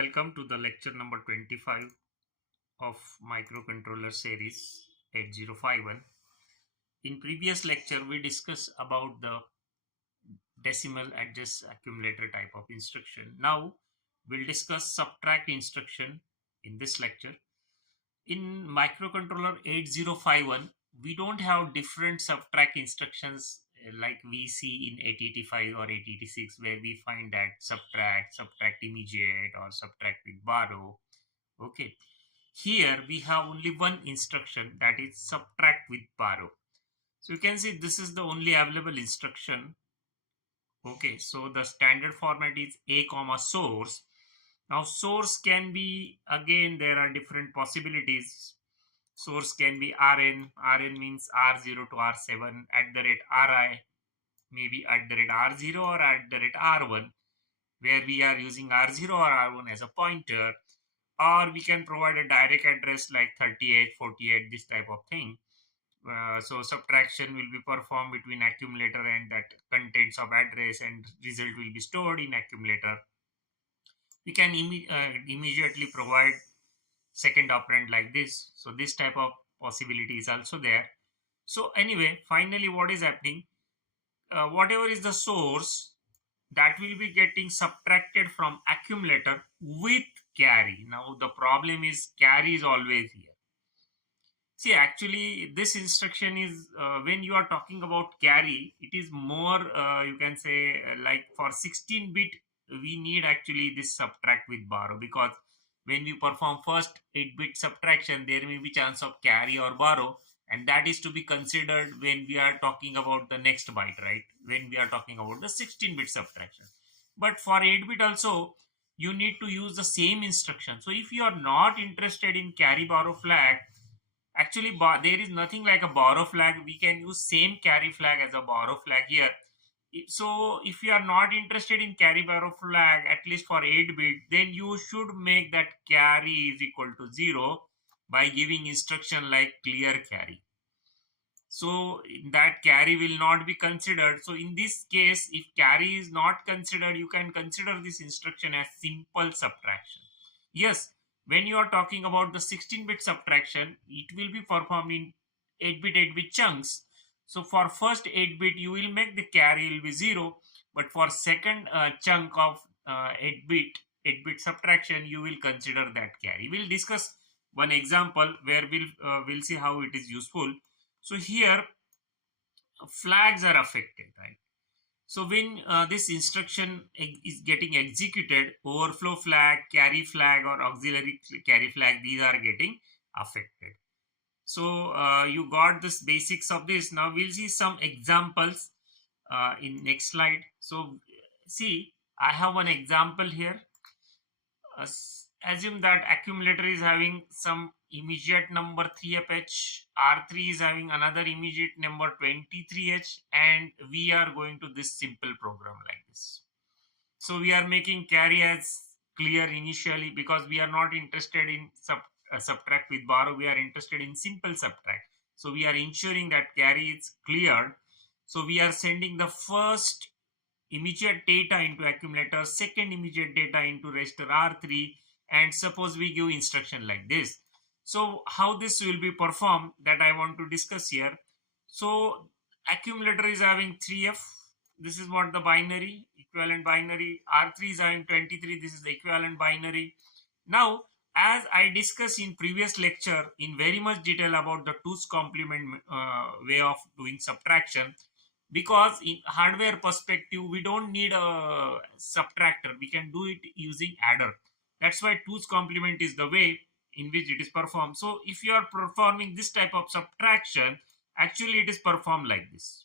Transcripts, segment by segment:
Welcome to the lecture number 25 of microcontroller series 8051. In previous lecture, we discussed about the decimal adjust accumulator type of instruction. Now, we'll discuss subtract instruction in this lecture. In microcontroller 8051, we don't have different subtract instructions like we see in 8085 or 8086 where we find that subtract immediate or subtract with borrow. Okay, here we have only one instruction, that is subtract with borrow. So you can see this is the only available instruction. Okay, so the standard format is a comma source. Now source can be, again there are different possibilities. Source can be rn means r0 to r7 at the rate ri, maybe at the rate r0 or at the rate r1, where we are using r0 or r1 as a pointer, or we can provide a direct address like 38, 48, this type of thing. So subtraction will be performed between accumulator and that contents of address, and result will be stored in accumulator. We can immediately provide second operand like this. So this type of possibility is also there. So anyway, finally what is happening, whatever is the source, that will be getting subtracted from accumulator with carry. Now the problem is carry is always here. See, actually this instruction is when you are talking about carry, it is more you can say like for 16-bit we need actually this subtract with borrow, because when we perform first 8-bit subtraction there may be chance of carry or borrow, and that is to be considered when we are talking about the next byte, right? When we are talking about the 16-bit subtraction. But for 8-bit also you need to use the same instruction. So if you are not interested in carry borrow flag, actually there is nothing like a borrow flag. We can use same carry flag as a borrow flag here. So if you are not interested in carry borrow flag, at least for 8-bit, then you should make that carry is equal to 0 by giving instruction like clear carry. So that carry will not be considered. So in this case, if carry is not considered, you can consider this instruction as simple subtraction. Yes, when you are talking about the 16-bit subtraction, it will be performed in 8-bit chunks. So for first 8-bit, you will make the carry will be 0, but for second chunk of 8-bit subtraction, you will consider that carry. We'll discuss one example where we'll see how it is useful. So here flags are affected, right? So when this instruction is getting executed, overflow flag, carry flag, or auxiliary carry flag, these are getting affected. So you got this basics of this. Now we'll see some examples in next slide. So see, I have one example here. Assume that accumulator is having some immediate number 3fh, R3 is having another immediate number 23h, and we are going to this simple program like this. So we are making carry as clear initially because we are not interested in subtract with borrow. We are interested in simple subtract. So we are ensuring that carry is cleared. So we are sending the first immediate data into accumulator, second immediate data into register R3, and suppose we give instruction like this. So how this will be performed, that I want to discuss here. So accumulator is having 3f. This is what the binary, equivalent binary. R3 is having 23. This is the equivalent binary. Now, as I discussed in previous lecture in very much detail about the 2's complement way of doing subtraction, because in hardware perspective, we don't need a subtractor. We can do it using adder. That's why 2's complement is the way in which it is performed. So if you are performing this type of subtraction, actually it is performed like this.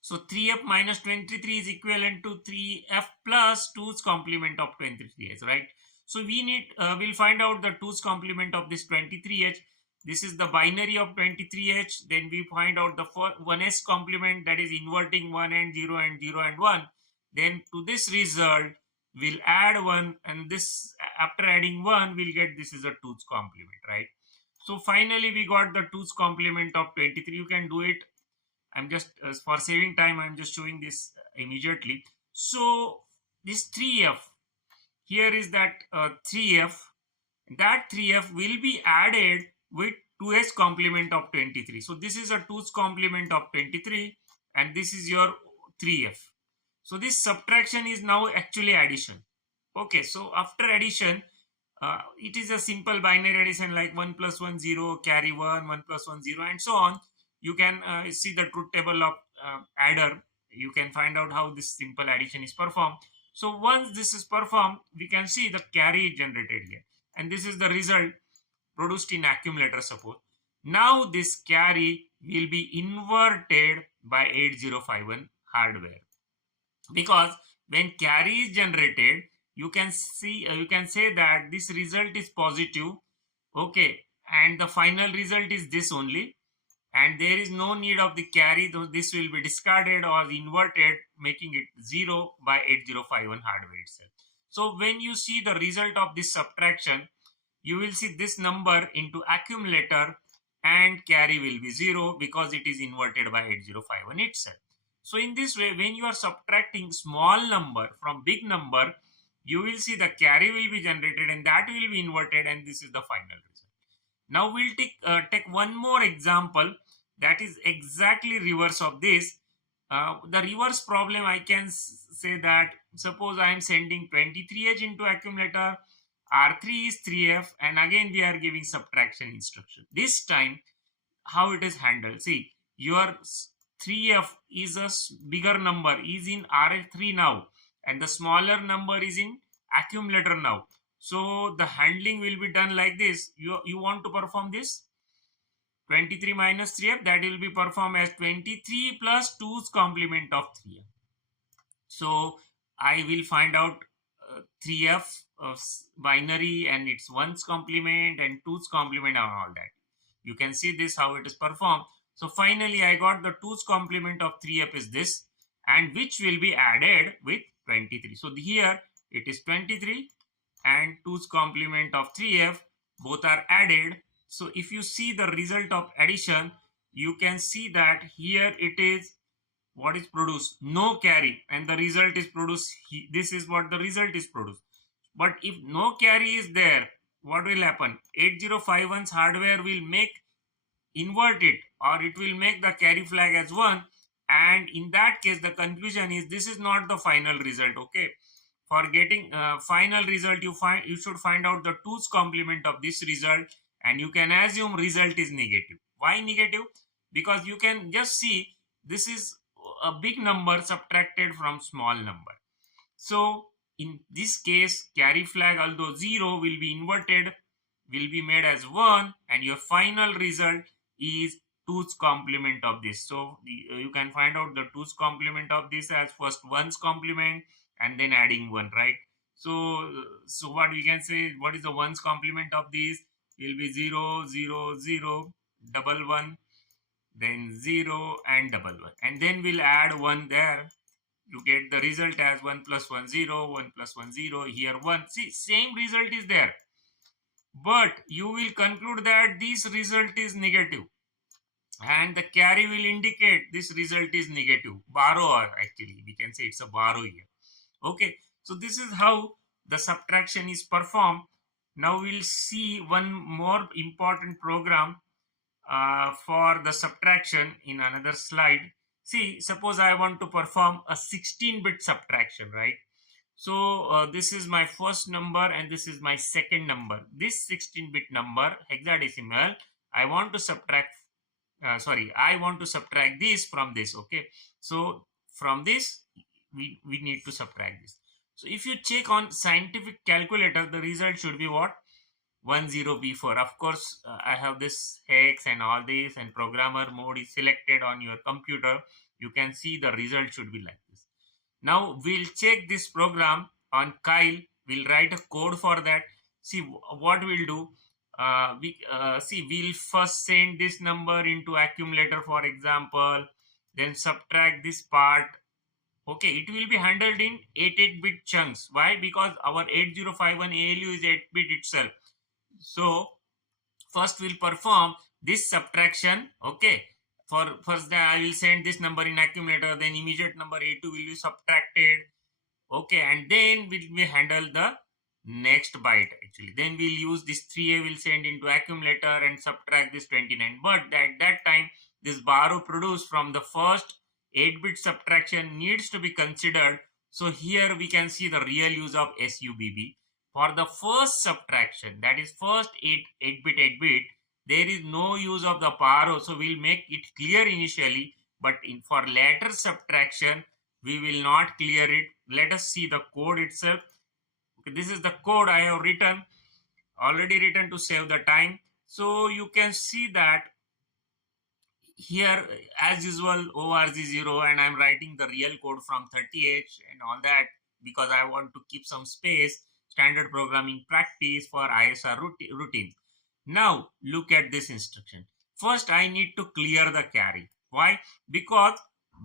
So 3f minus 23 is equivalent to 3f plus 2's complement of 23h, right? So we need, we'll find out the 2's complement of this 23h. This is the binary of 23h. Then we find out the 1s complement, that is inverting 1 and 0 and 0 and 1. Then to this result, we'll add 1, and this after adding 1, we'll get this is a 2's complement, right? So finally, we got the 2's complement of 23. You can do it. I'm just, for saving time, I'm just showing this immediately. So this 3f, here is that 3f. That 3f will be added with 2's complement of 23. So this is a 2's complement of 23 and this is your 3f. So this subtraction is now actually addition. Okay, so after addition, it is a simple binary addition like 1 plus 1 0, carry 1, 1 plus 1 0, and so on. You can see the truth table of adder. You can find out how this simple addition is performed. So once this is performed, we can see the carry is generated here, and this is the result produced in accumulator, suppose. Now this carry will be inverted by 8051 hardware, because when carry is generated, you can see you can say that this result is positive, okay, and the final result is this only, and there is no need of the carry, though this will be discarded or inverted, making it 0 by 8051 hardware itself. So when you see the result of this subtraction, you will see this number into accumulator and carry will be 0 because it is inverted by 8051 itself. So in this way, when you are subtracting small number from big number, you will see the carry will be generated and that will be inverted, and this is the final result. Now we'll take one more example that is exactly reverse of this. The reverse problem, I can say that suppose I am sending 23h into accumulator, R3 is 3f, and again we are giving subtraction instruction. This time how it is handled, see, your 3f is a bigger number, is in R3 now, and the smaller number is in accumulator now. So the handling will be done like this. You want to perform this 23 minus 3f, that will be performed as 23 plus 2's complement of 3f. So I will find out 3f binary and its 1's complement and 2's complement and all that. You can see this how it is performed. So finally I got the 2's complement of 3f is this, and which will be added with 23. So here it is 23 and 2's complement of 3f, both are added. So if you see the result of addition, you can see that here it is what is produced, no carry, and the result is produced. This is what the result is produced. But if no carry is there, what will happen? 8051's hardware will make invert it, or it will make the carry flag as 1, and in that case the confusion is this is not the final result. Okay, for getting final result, you should find out the 2's complement of this result, and you can assume result is negative. Why negative? Because you can just see this is a big number subtracted from small number. So in this case, carry flag, although 0, will be inverted, will be made as 1, and your final result is 2's complement of this. So you can find out the 2's complement of this as first 1's complement and then adding 1, right? So what we can say, what is the 1's complement of this? Will be 0, 0, 0, double 1, then 0 and double 1, and then we'll add 1 there. You get the result as 1 plus 1 0, 1 plus 1 0, here 1. See, same result is there, but you will conclude that this result is negative, and the carry will indicate this result is negative. Borrow, actually we can say it's a borrow here. Okay, so this is how the subtraction is performed. Now we'll see one more important program for the subtraction in another slide. See, suppose I want to perform a 16-bit subtraction, right? So this is my first number and this is my second number. This 16-bit number, hexadecimal, I want to subtract this from this. Okay, so from this we need to subtract this. So if you check on scientific calculator, the result should be what? 10B4. Of course, I have this hex and all this, and programmer mode is selected on your computer. You can see the result should be like this. Now we'll check this program on Keil. We'll write a code for that. See what we'll do. We'll first send this number into accumulator, for example, then subtract this part. Okay, it will be handled in 8-bit chunks. Why? Because our 8051 ALU is 8-bit itself. So first we'll perform this subtraction. Okay, for first I will send this number in accumulator, then immediate number A2 will be subtracted. Okay, and then we will handle the next byte actually. Then we'll use this 3a will send into accumulator and subtract this 29. But at that time, this borrow produced from the first 8-bit subtraction needs to be considered. So here we can see the real use of SUBB. For the first subtraction, that is first 8-bit, there is no use of the borrow. So we'll make it clear initially, but for later subtraction, we will not clear it. Let us see the code itself. Okay, this is the code I have already written to save the time. So you can see that here, as usual, ORG0, and I'm writing the real code from 30H and all that because I want to keep some space, standard programming practice for ISR routines. Now look at this instruction. First, I need to clear the carry. Why? Because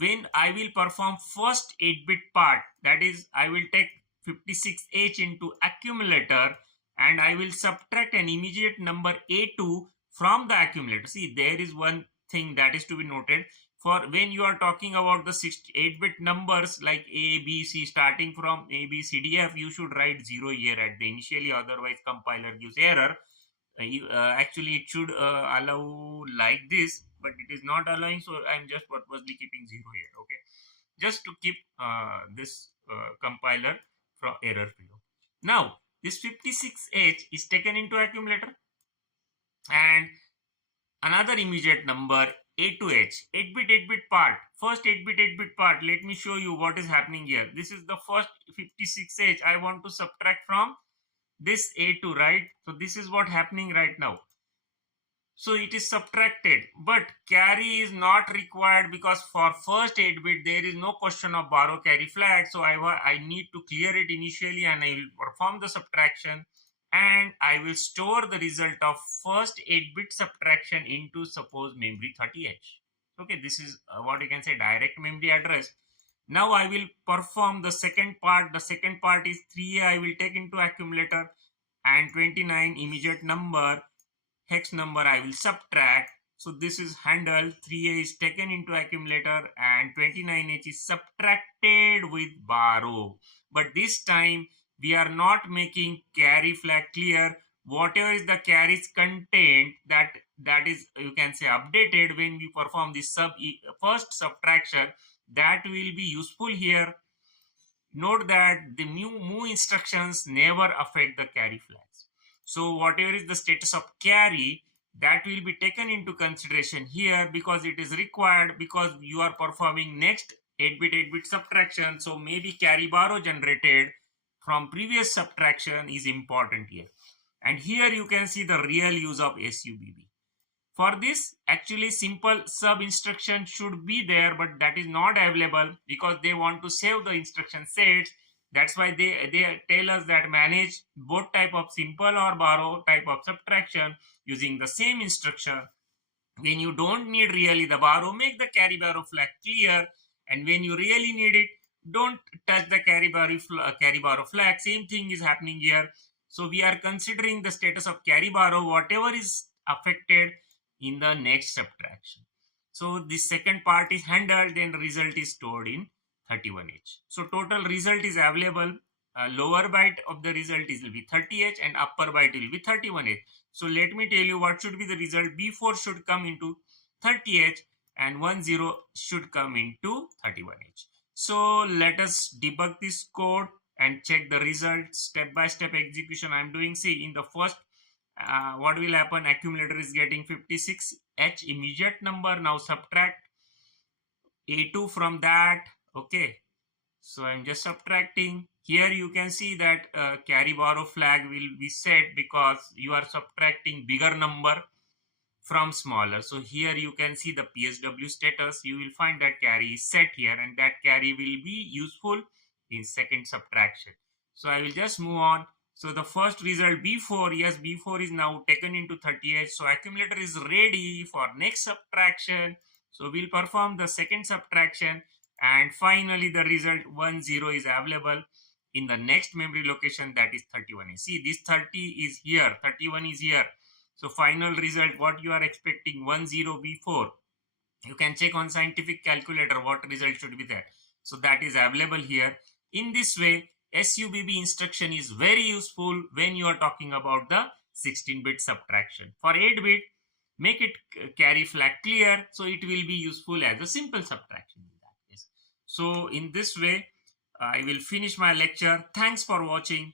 when I will perform first 8-bit part, that is, I will take 56H into accumulator and I will subtract an immediate number A2 from the accumulator. See, there is one thing that is to be noted. For when you are talking about the 8-bit numbers like A, B, C, starting from A, B, C, D, F, you should write 0 here at the initially, otherwise compiler gives error. Actually, it should allow like this, but it is not allowing, so I'm just purposely keeping 0 here. Okay, just to keep this compiler from error below. Now this 56H is taken into accumulator and another immediate number A2H, 8-bit part, first 8-bit part. Let me show you what is happening here. This is the first 56H I want to subtract from this A2, right? So this is what happening right now. So it is subtracted, but carry is not required because for first 8-bit there is no question of borrow carry flag. So I need to clear it initially and I will perform the subtraction and I will store the result of first 8-bit subtraction into suppose memory 30H. Okay, this is what you can say direct memory address. Now I will perform the second part. The second part is 3a I will take into accumulator and 29 immediate number hex number I will subtract. So this is handled. 3a is taken into accumulator and 29h is subtracted with borrow. But this time we are not making carry flag clear. Whatever is the carry's content, that is, you can say, updated when we perform this first subtraction, that will be useful here. Note that the move instructions never affect the carry flags. So whatever is the status of carry, that will be taken into consideration here because it is required, because you are performing next 8-bit subtraction. So maybe carry borrow generated from previous subtraction is important here. And here you can see the real use of SUBB. For this, actually simple SUBB instruction should be there, but that is not available because they want to save the instruction sets. That's why they tell us that manage both type of simple or borrow type of subtraction using the same instruction. When you don't need really the borrow, make the carry borrow flag clear, and when you really need it, don't touch the carry borrow flag. Same thing is happening here. So we are considering the status of carry borrow, whatever is affected in the next subtraction. So this second part is handled, then the result is stored in 31H. So total result is available. Lower byte of the result will be 30H and upper byte will be 31H. So let me tell you what should be the result. B4 should come into 30H and 10 should come into 31H. So let us debug this code and check the result. Step by step execution I am doing. See, in the first what will happen, accumulator is getting 56H immediate number. Now subtract A2 from that. Okay, so I'm just subtracting. Here you can see that carry borrow flag will be set because you are subtracting bigger number from smaller. So here you can see the PSW status. You will find that carry is set here and that carry will be useful in second subtraction. So I will just move on. So the first result B4, yes, B4 is now taken into 30H. So accumulator is ready for next subtraction. So we'll perform the second subtraction and finally the result 10 is available in the next memory location, that is 31. See, this 30 is here, 31 is here. So final result, what you are expecting, 10 B4. You can check on scientific calculator what result should be there. So that is available here. In this way, SUBB instruction is very useful when you are talking about the 16-bit subtraction. For 8-bit, make it carry flag clear, so it will be useful as a simple subtraction in that case. So in this way, I will finish my lecture. Thanks for watching.